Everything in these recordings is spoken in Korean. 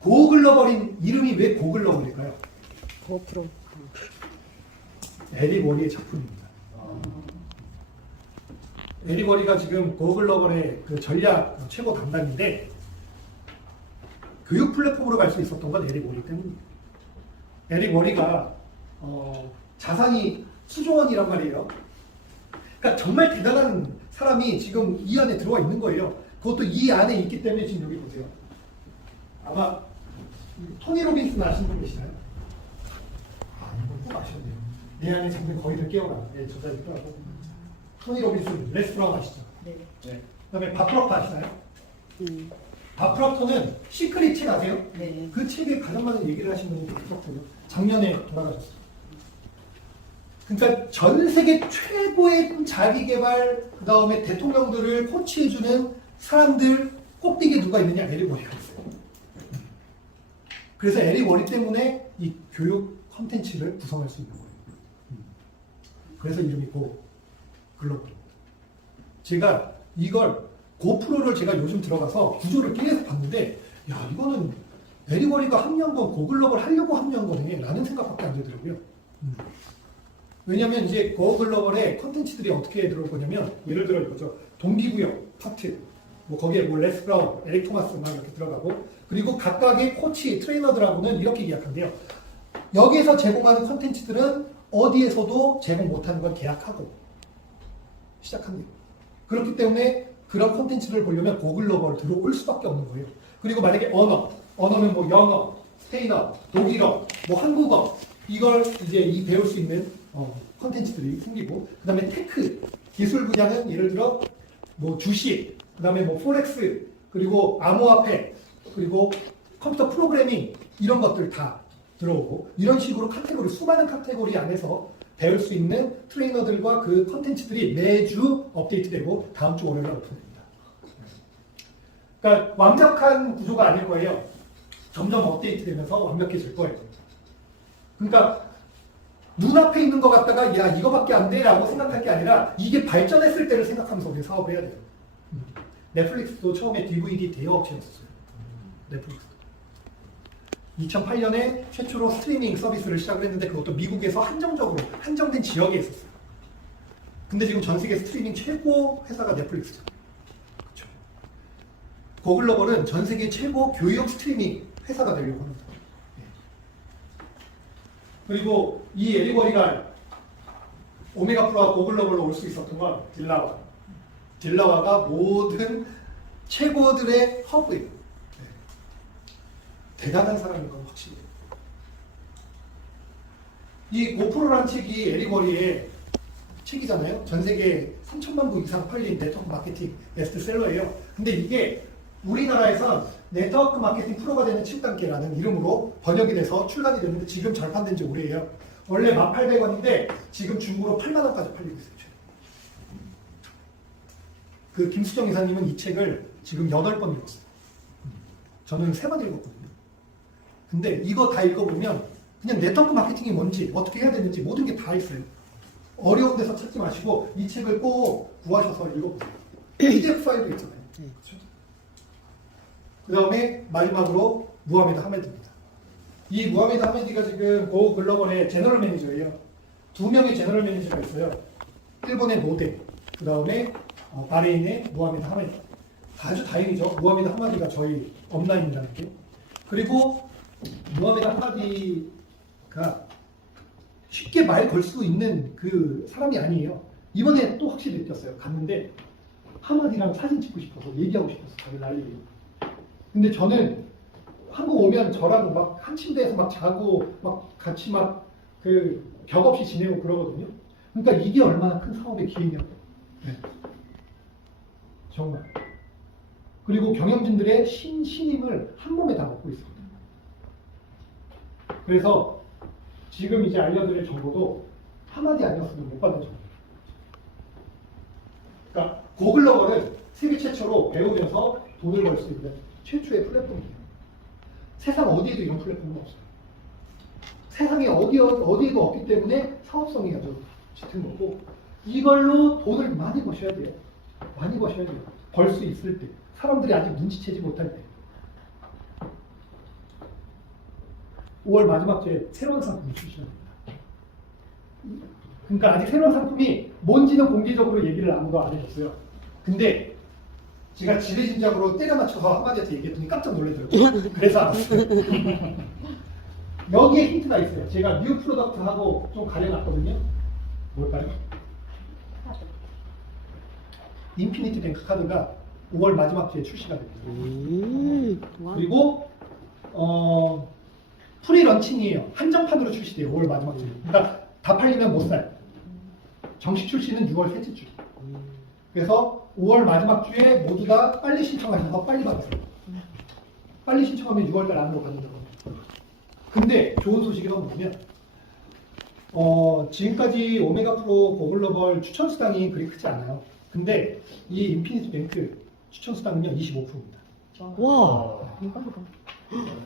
고글로벌인 이름이 왜 고글로벌일까요? 고프로. 에리 워리의 작품입니다. 에리 워리가 지금 고글로벌의 그 전략 최고 담당인데 교육 플랫폼으로 갈 수 있었던 건 에리 워리 때문입니다. 에리 워리가 자산이 수조원이란 말이에요. 그러니까 정말 대단한 사람이 지금 이 안에 들어와 있는 거예요. 그것도 이 안에 있기 때문에 지금 여기 보세요. 아마 토니 로빈슨 아시는 분 계시나요? 이건 꼭 아셔야 돼요. 내 안에 잠든 거위를 깨워라. 네, 저자이더라고. 토니 로빈슨, 레스 브라운 아시죠? 네. 네. 그다음에 밥 프럭터 아시나요? 밥 프럭터는 시크릿 책 아세요? 네. 그 책에 가장 많은 얘기를 하신 분이 밥 프럭터예요. 작년에 돌아가셨어요. 그러니까 전 세계 최고의 자기개발, 그 다음에 대통령들을 코치해주는 사람들 꼭대기에 누가 있느냐? 에리 워리가 있어요. 그래서 에리 워리 때문에 이 교육 컨텐츠를 구성할 수 있는 거예요. 그래서 이름이 고글로벌입니다. 제가 이걸 고프로를 제가 요즘 들어가서 구조를 계속 봤는데 야 이거는 에리 워리가 합류한 건 고글로벌 하려고 합류한 거네 라는 생각밖에 안 들더라고요. 왜냐면 이제 고글로벌의 컨텐츠들이 어떻게 들어올 거냐면 예를 들어 이거죠. 동기부여 파트 뭐 거기에 뭐 레스 브라운, 에릭 토마스 막 이렇게 들어가고 그리고 각각의 코치, 트레이너들하고는 이렇게 계약한대요. 여기에서 제공하는 컨텐츠들은 어디에서도 제공 못하는 건 계약하고 시작한대요. 그렇기 때문에 그런 컨텐츠를 보려면 고글로벌 들어올 수밖에 없는 거예요. 그리고 만약에 언어는 뭐 영어, 스페인어, 독일어, 뭐 한국어 이걸 이제 배울 수 있는 컨텐츠들이 생기고 그 다음에 테크 기술 분야는 예를 들어 뭐 주식 그 다음에 뭐 포렉스 그리고 암호화폐 그리고 컴퓨터 프로그래밍 이런 것들 다 들어오고 이런 식으로 카테고리 수많은 카테고리 안에서 배울 수 있는 트레이너들과 그 컨텐츠들이 매주 업데이트되고 다음 주 월요일에 오픈됩니다. 그러니까 완벽한 구조가 아닐 거예요. 점점 업데이트되면서 완벽해질 거예요. 그러니까 눈앞에 있는 것 같다가 야 이거밖에 안 돼 라고 생각할 게 아니라 이게 발전했을 때를 생각하면서 우리 사업을 해야 돼요. 넷플릭스도 처음에 DVD 대여업체였어요. 넷플릭스도 2008년에 최초로 스트리밍 서비스를 시작을 했는데 그것도 미국에서 한정적으로 한정된 지역에 있었어요. 근데 지금 전 세계 스트리밍 최고 회사가 넷플릭스죠. 그렇죠. 고글로벌은 전 세계 최고 교육 스트리밍 회사가 되려고 합니다. 그리고 이 에리 워리가 오메가 프로와 고글로벌로 올 수 있었던 건 딜라와가 모든 최고들의 허브예요. 네. 대단한 사람인 건 확실해요. 이 고프로라는 책이 에리 워리의 책이잖아요. 전 세계 3천만 부 이상 팔린 네트워크 마케팅 베스트셀러예요. 근데 이게 우리나라에선 네트워크 마케팅 프로가 되는 7단계라는 이름으로 번역이 돼서 출간이 됐는데 지금 절판된 지 오래예요. 원래 1,800원인데 지금 중고로 8만 원까지 팔리고 있어요. 그 김수정 이사님은 이 책을 지금 8번 읽었어요. 저는 3번 읽었거든요. 근데 이거 다 읽어보면 그냥 네트워크 마케팅이 뭔지 어떻게 해야 되는지 모든 게 다 있어요. 어려운 데서 찾지 마시고 이 책을 꼭 구하셔서 읽어보세요. PDF 파일도 있잖아요. 그렇죠? 그 다음에 마지막으로 무하메드 하메드입니다. 이 무하메드 하메드가 지금 고글로벌의 제너럴 매니저예요. 2명의 제너럴 매니저가 있어요. 일본의 노데, 그 다음에 바레인의 무하메드 하메드. 아주 다행이죠. 무하메드 하메드가 저희 업라인이라는 게. 그리고 무하메드 하메드가 쉽게 말 걸 수 있는 그 사람이 아니에요. 이번에 또 확실히 느꼈어요. 갔는데 하마디랑 사진 찍고 싶어서 얘기하고 싶어서 자기 난리예요. 근데 저는 한국 오면 저랑 막 한 침대에서 막 자고 막 같이 막 그 벽 없이 지내고 그러거든요. 그러니까 이게 얼마나 큰 사업의 기회냐고. 네. 정말. 그리고 경영진들의 신임을 한 몸에 다 먹고 있었거든요. 그래서 지금 이제 알려드릴 정보도 한마디 아니었으면 못 받는 정보예요. 그러니까 고글로벌은 세계 최초로 배우면서 돈을 벌 수 있는 최초의 플랫폼이에요. 세상 어디에도 이런 플랫폼은 없어요. 세상에 어디에도 없기 때문에 사업성이 아주 짙은 거고 이걸로 돈을 많이 버셔야 돼요. 많이 버셔야 돼요. 벌 수 있을 때. 사람들이 아직 눈치채지 못할 때. 5월 마지막 주에 새로운 상품이 출시합니다. 그러니까 아직 새로운 상품이 뭔지는 공개적으로 얘기를 아무도 안 해줬어요. 근데 제가 지레짐작으로 때려 맞춰서 한마디한테 얘기했더니 깜짝 놀라더라고요. 그래서 알았어요. 여기에 힌트가 있어요. 제가 뉴 프로덕트하고 좀 가려놨거든요. 뭘까요? 인피니티 뱅크 카드가 5월 마지막 주에 출시가 됩니다. 그리고 프리 런칭이에요. 한정판으로 출시돼요. 5월 마지막 주에. 그러니까 다 팔리면 못 사요. 정식 출시는 6월 셋째 주. 그래서 5월 마지막 주에 모두 다 빨리 신청하셔서 빨리 받으세요. 빨리 신청하면 6월 달 안으로 받는다고 합니다. 근데 좋은 소식이 뭐냐면 지금까지 오메가 프로 고글로벌 추천 수당이 그리 크지 않아요. 근데 이 인피니티 뱅크 추천 수당은요 25%입니다. 와.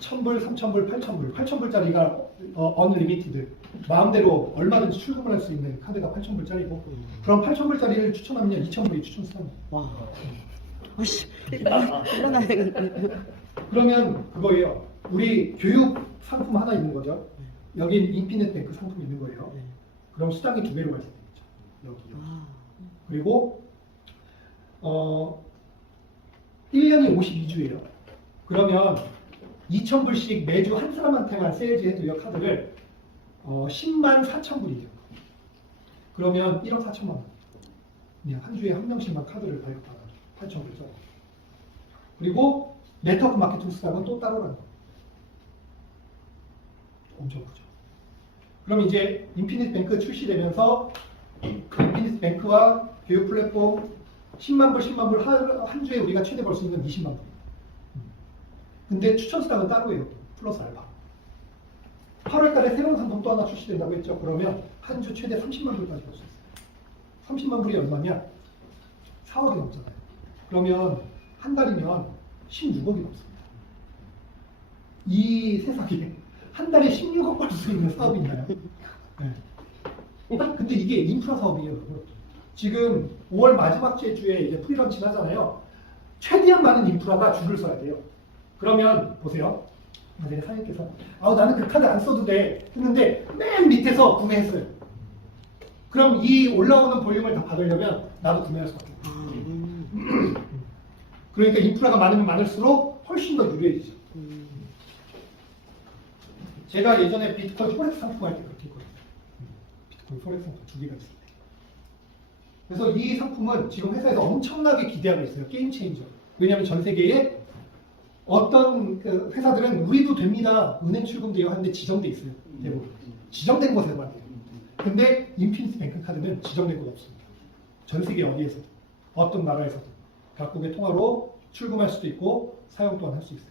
1000불, 3000불, 8000불. 8000불짜리가 언리미티드. 마음대로 얼마든지 출금을 할 수 있는 카드가 8000불짜리고 그럼 8000불짜리를 추천하면 2000불이 추천 수당이에요. 와. 오씨. 일어나야 되겠네. 그러면 그거예요. 우리 교육 상품 하나 있는 거죠. 여기 인피니트 뱅크 상품 있는 거예요. 그럼 수당이 2배로 가게 되겠죠. 여기요. 그리고 1년이 52주예요. 그러면 2000불씩 매주 한 사람한테만 세일즈 해도요 카드를 10만 4천 불이에요. 그러면 1억 4천만 원. 그냥 한 주에 한 명씩만 카드를 발급받아요. 8,000불. 그리고 네트워크 마케팅 수당은 또 따로라는 거예요. 엄청 크죠. 그럼 이제 인피니트 뱅크 출시되면서 인피니트 뱅크와 교육 플랫폼 10만 불, 10만 불 한 주에 우리가 최대 벌 수 있는 20만 불. 근데 추천 수당은 따로예요. 플러스 알파. 8월 달에 새로운 상품 또 하나 출시된다고 했죠. 그러면 한 주 최대 30만 불까지 벌 수 있어요. 30만 불이 얼마냐? 4억이 넘잖아요. 그러면 한 달이면 16억이 넘습니다. 이 세상에 한 달에 16억 벌 수 있는 사업이 있나요? 네. 근데 이게 인프라 사업이에요. 여러분. 지금 5월 마지막 주에 이제 프리런칭 하잖아요. 최대한 많은 인프라가 줄을 서야 돼요. 그러면 보세요. 만약에 사장님께서 나는 그 카드 안 써도 돼 했는데 맨 밑에서 구매했어요. 그럼 이 올라오는 볼륨을 다 받으려면 나도 구매할 수밖에 없어요. 그러니까 인프라가 많으면 많을수록 훨씬 더 유리해지죠. 제가 예전에 비트코인 포렉스 상품 할 때 그렇게 했거든요. 비트코인 포렉스 상품 2개가 있을 때. 그래서 이 상품은 지금 회사에서 엄청나게 기대하고 있어요. 게임 체인저. 왜냐하면 전 세계에 어떤 회사들은 우리도 됩니다. 은행 출금돼요 하는데 지정돼 있어요. 대부분. 지정된 곳에만 돼요. 근데 인피니티 뱅크 카드는 지정된 곳 없습니다. 전 세계 어디에서도 어떤 나라에서도 각국의 통화로 출금할 수도 있고 사용 또한 할 수 있어요.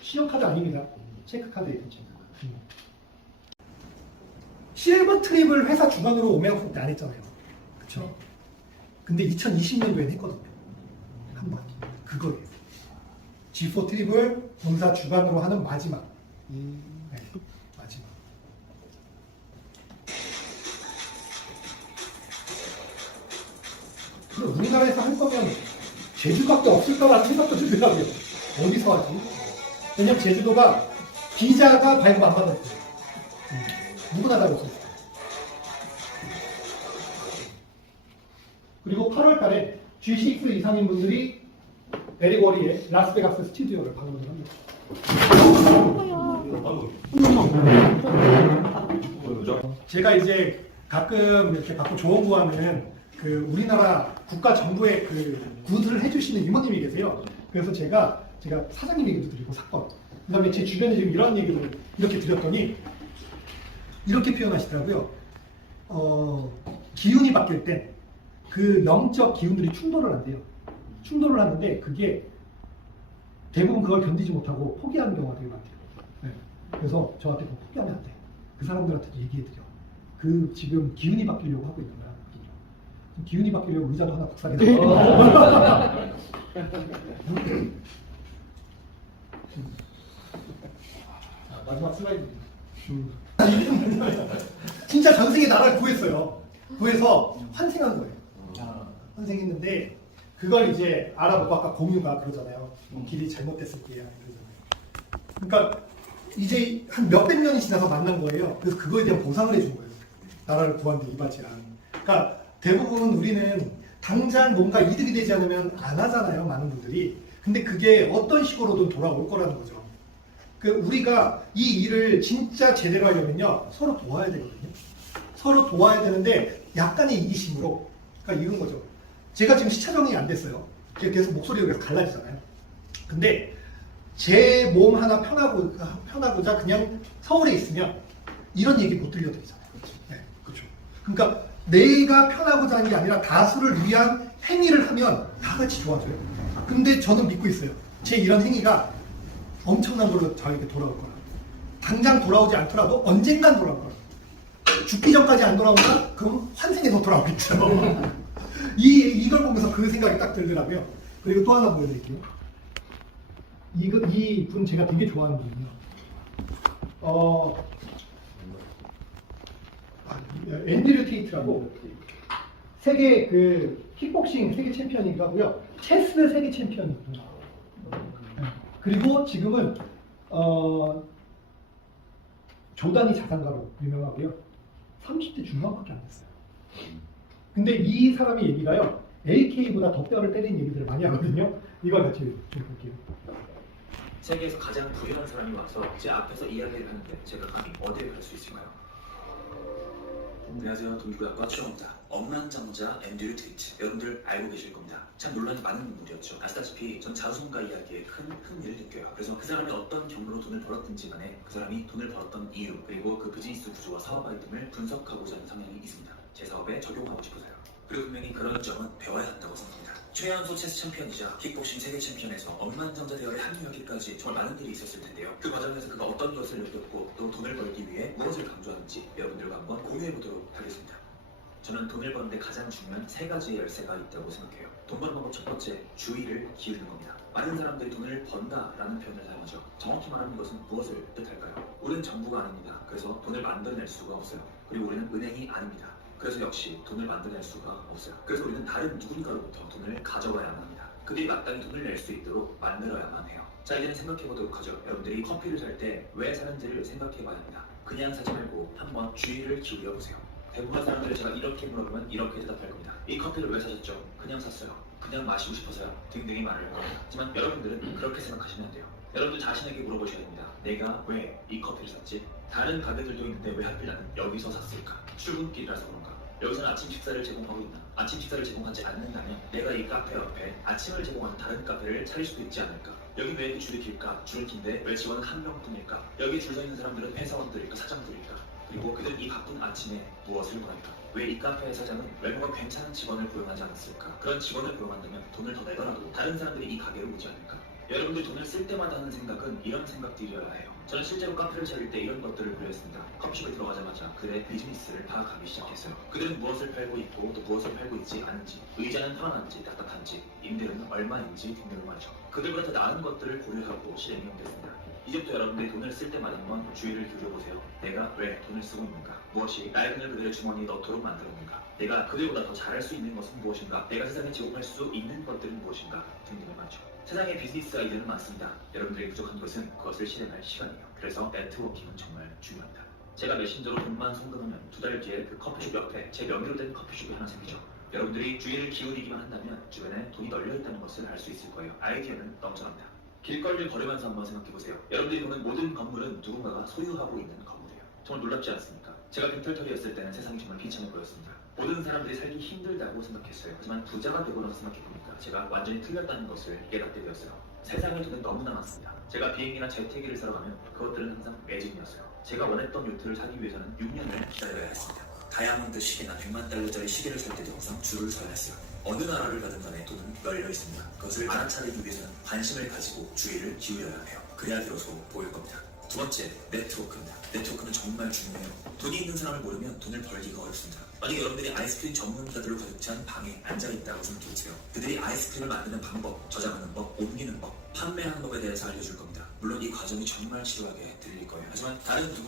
신용카드 아닙니다. 체크카드예요. 체크카드. 실버 트립을 회사 주관으로 오메가 프로 때 안 했잖아요. 그쵸? 근데 2020년도에 했거든요. 한 번. 그거예요. G4 트립을 본사 주관으로 하는 마지막. 네, 마지막. 우리나라에서 할 거면 제주밖에 없을까라는 생각도 들더라고요. 어디서 하지? 왜냐면 제주도가 비자가 발급 안 받았어요. 누구나 다 없었어요. 그리고 8월 달에 G6 이상인 분들이 베리거리에 라스베가스 스튜디오를 방문을 합니다. 제가 이제 가끔 이렇게 받고 조언 구하는 그 우리나라 국가 정부의 그 굿을 해주시는 이모님이 계세요. 그래서 제가 사장님 얘기도 드리고 사건, 그 다음에 제 주변에 지금 이런 얘기를 이렇게 드렸더니 이렇게 표현하시더라고요. 기운이 바뀔 때 그 영적 기운들이 충돌을 한대요. 충돌을 하는데 그게 대부분 그걸 견디지 못하고 포기하는 경우가 되게 많대요. 네. 그래서 저한테 포기하면 안 돼. 그 사람들한테도 얘기해드려. 그 지금 기운이 바뀌려고 하고 있는 거야. 기운이 바뀌려고 의자도 하나 박살내서. 마지막 슬라이드. 진짜 전생에 나라를 구했어요. 구해서 환생한 거예요. 환생했는데 그걸 이제 알아보고 아까 공유가 그러잖아요. 길이 잘못됐을 때야 그러잖아요. 그러니까 이제 한 몇백 년이 지나서 만난 거예요. 그래서 그거에 대한 보상을 해준 거예요. 나라를 구하는데 이바지랑. 그러니까 대부분 우리는 당장 뭔가 이득이 되지 않으면 안 하잖아요, 많은 분들이. 근데 그게 어떤 식으로든 돌아올 거라는 거죠. 그 우리가 이 일을 진짜 제대로 하려면요, 서로 도와야 되거든요. 서로 도와야 되는데 약간의 이기심으로. 그러니까 이런 거죠. 제가 지금 시차 적응이 안 됐어요. 제가 계속 목소리가 계속 갈라지잖아요. 근데 제 몸 하나 편하고자 그냥 서울에 있으면 이런 얘기 못 들려드리잖아요. 네, 그렇죠. 그러니까 내가 편하고자 하는 게 아니라 다수를 위한 행위를 하면 다 같이 좋아져요. 근데 저는 믿고 있어요. 제 이런 행위가 엄청난 걸로 저에게 돌아올 거라. 당장 돌아오지 않더라도 언젠간 돌아올 거라. 죽기 전까지 안 돌아온다? 그럼 환생에서 돌아오겠죠. 이걸 보면서 그 생각이 딱 들더라고요. 그리고 또 하나 보여드릴게요. 이 분 제가 되게 좋아하는 분이요. 앤드류 테이트라고 세계 킥복싱 세계 챔피언이기도 하고요. 체스 세계 챔피언이거든요. 그리고 지금은 조단위 자산가로 유명하고요. 30대 중반밖에 안 됐어요. 근데 이 사람의 얘기가요, AK보다 더 뼈를 때리는 얘기들을 많이 하거든요. 이걸 같이 좀 볼게요. 세계에서 가장 부유한 사람이 와서 제 앞에서 이야기를 하는데 제가 감히 어디에 갈 수 있을까요? 안녕하세요. 동기부여과 최영호입니다. 억만장자 앤드류 테이트, 여러분들 알고 계실 겁니다. 참 논란이 많은 인물이었죠. 아시다시피 전 자수성가 이야기에 큰 흥미를 느껴요. 그래서 그 사람이 어떤 경로로 돈을 벌었든지 간에 그 사람이 돈을 벌었던 이유, 그리고 그 비즈니스 구조와 사업 아이템을 분석하고자 하는 성향이 있습니다. 제 사업에 적용하고 싶어서요. 그리고 분명히 그런 점은 배워야 한다고 생각합니다. 최연소 체스 챔피언이자 킥복싱 세계 챔피언에서 억만장자 대열에 합류하기까지 정말 많은 일이 있었을 텐데요. 그 과정에서 그가 어떤 것을 느꼈고 또 돈을 벌기 위해 무엇을 강조하는지 여러분들과 한번 공유해보도록 하겠습니다. 저는 돈을 버는데 가장 중요한 세 가지의 열쇠가 있다고 생각해요. 돈 버는 방법 첫 번째, 주의를 기울이는 겁니다. 많은 사람들이 돈을 번다라는 표현을 사용하죠. 정확히 말하는 것은 무엇을 뜻할까요? 우리는 정부가 아닙니다. 그래서 돈을 만들어낼 수가 없어요. 그리고 우리는 은행이 아닙니다. 그래서 역시 돈을 만들어낼 수가 없어요. 그래서 우리는 다른 누군가로부터 돈을 가져와야만 합니다. 그들이 마땅히 돈을 낼 수 있도록 만들어야만 해요. 자, 이제는 생각해보도록 하죠. 여러분들이 커피를 살 때 왜 사는지를 생각해봐야 합니다. 그냥 사지 말고 한번 주의를 기울여보세요. 대부분의 사람들을 제가 이렇게 물어보면 이렇게 대답할 겁니다. 이 커피를 왜 사셨죠? 그냥 샀어요. 그냥 마시고 싶어서요. 등등이 말할 겁니다. 하지만 여러분들은 그렇게 생각하시면 안 돼요. 여러분들 자신에게 물어보셔야 됩니다. 내가 왜 이 커피를 샀지? 다른 가게들도 있는데 왜 하필 나는 여기서 샀을까? 출근길이라서 그런가? 여기서는 아침 식사를 제공하고 있나? 아침 식사를 제공하지 않는다면 내가 이 카페 옆에 아침을 제공하는 다른 카페를 차릴 수도 있지 않을까? 여기 왜 이렇게 줄이 길까? 줄은 긴데 왜 직원은 한 명뿐일까? 여기 줄 서 있는 사람들은 회사원들일까? 사장들일까? 그리고 그들은 이 바쁜 아침에 무엇을 원할까? 왜 이 카페의 사장은 외모가 괜찮은 직원을 고용하지 않았을까? 그런 직원을 고용한다면 돈을 더 내더라도 다른 사람들이 이 가게로 오지 않을까? 여러분들 돈을 쓸 때마다 하는 생각은 이런 생각들이어야 해요. 저는 실제로 카페를 차릴 때 이런 것들을 고려했습니다. 커피숍에 들어가자마자 그들의 비즈니스를 파악하기 시작했어요. 그들은 무엇을 팔고 있고 또 무엇을 팔고 있지 않은지, 의자는 편안한지 딱딱한지, 임대료는 얼마인지 등등을 말이죠. 그들보다 더 나은 것들을 고려하고 실행이 옮겼습니다. 이제부터 여러분들이 돈을 쓸 때마다 한번 주의를 기울여보세요. 내가 왜 돈을 쓰고 있는가? 무엇이 나의 돈을 그들의 주머니에 넣도록 만들었는가? 내가 그들보다 더 잘할 수 있는 것은 무엇인가? 내가 세상에 제공할 수 있는 것들은 무엇인가? 등등을 말이죠. 세상에 비즈니스 아이디어는 많습니다. 여러분들이 부족한 것은 그것을 실행할 시간이에요. 그래서 네트워킹은 정말 중요합니다. 제가 메신저로 돈만 송금하면 2달 뒤에 그 커피숍 옆에 제 명의로 된 커피숍이 하나 생기죠. 여러분들이 주의를 기울이기만 한다면 주변에 돈이 널려있다는 것을 알 수 있을 거예요. 아이디어는 넘쳐납니다. 길거리를 걸으면서 한번 생각해보세요. 여러분들이 보는 모든 건물은 누군가가 소유하고 있는 건물이에요. 정말 놀랍지 않습니까? 제가 빈털터리였을 때는 세상이 정말 비참해 보였습니다. 모든 사람들이 살기 힘들다고 생각했어요. 하지만 부자가 되고 나서 생각해보니까 제가 완전히 틀렸다는 것을 깨닫게 되었어요. 세상에 돈은 너무나 많습니다. 제가 비행기나 제트기를 사러 가면 그것들은 항상 매진이었어요. 제가 원했던 요트를 사기 위해서는 6년을 기다려야 했습니다. 다이아몬드 시계나 100만 달러짜리 시계를 살 때도 항상 줄을 서야 했어요. 어느 나라를 가든 간에 돈은 널려 있습니다. 그것을 알아차리기 위해서는 관심을 가지고 주의를 기울여야 해요. 그래야 비로소 보일 겁니다. 두 번째, 네트워크입니다. 네트워크는 정말 중요해요. 돈이 있는 사람을 모르면 돈을 벌기가 어렵습니다. 만약에 여러분들이 아이스크림 전문가들로 가득 찬 방에 앉아있다고 생각해보세요. 그들이 아이스크림을 만드는 방법, 저장하는 법, 옮기는 법, 판매하는 법에 대해서 알려줄 겁니다. 물론 이 과정이 정말 지루하게 들릴 거예요. 하지만 다른 누군가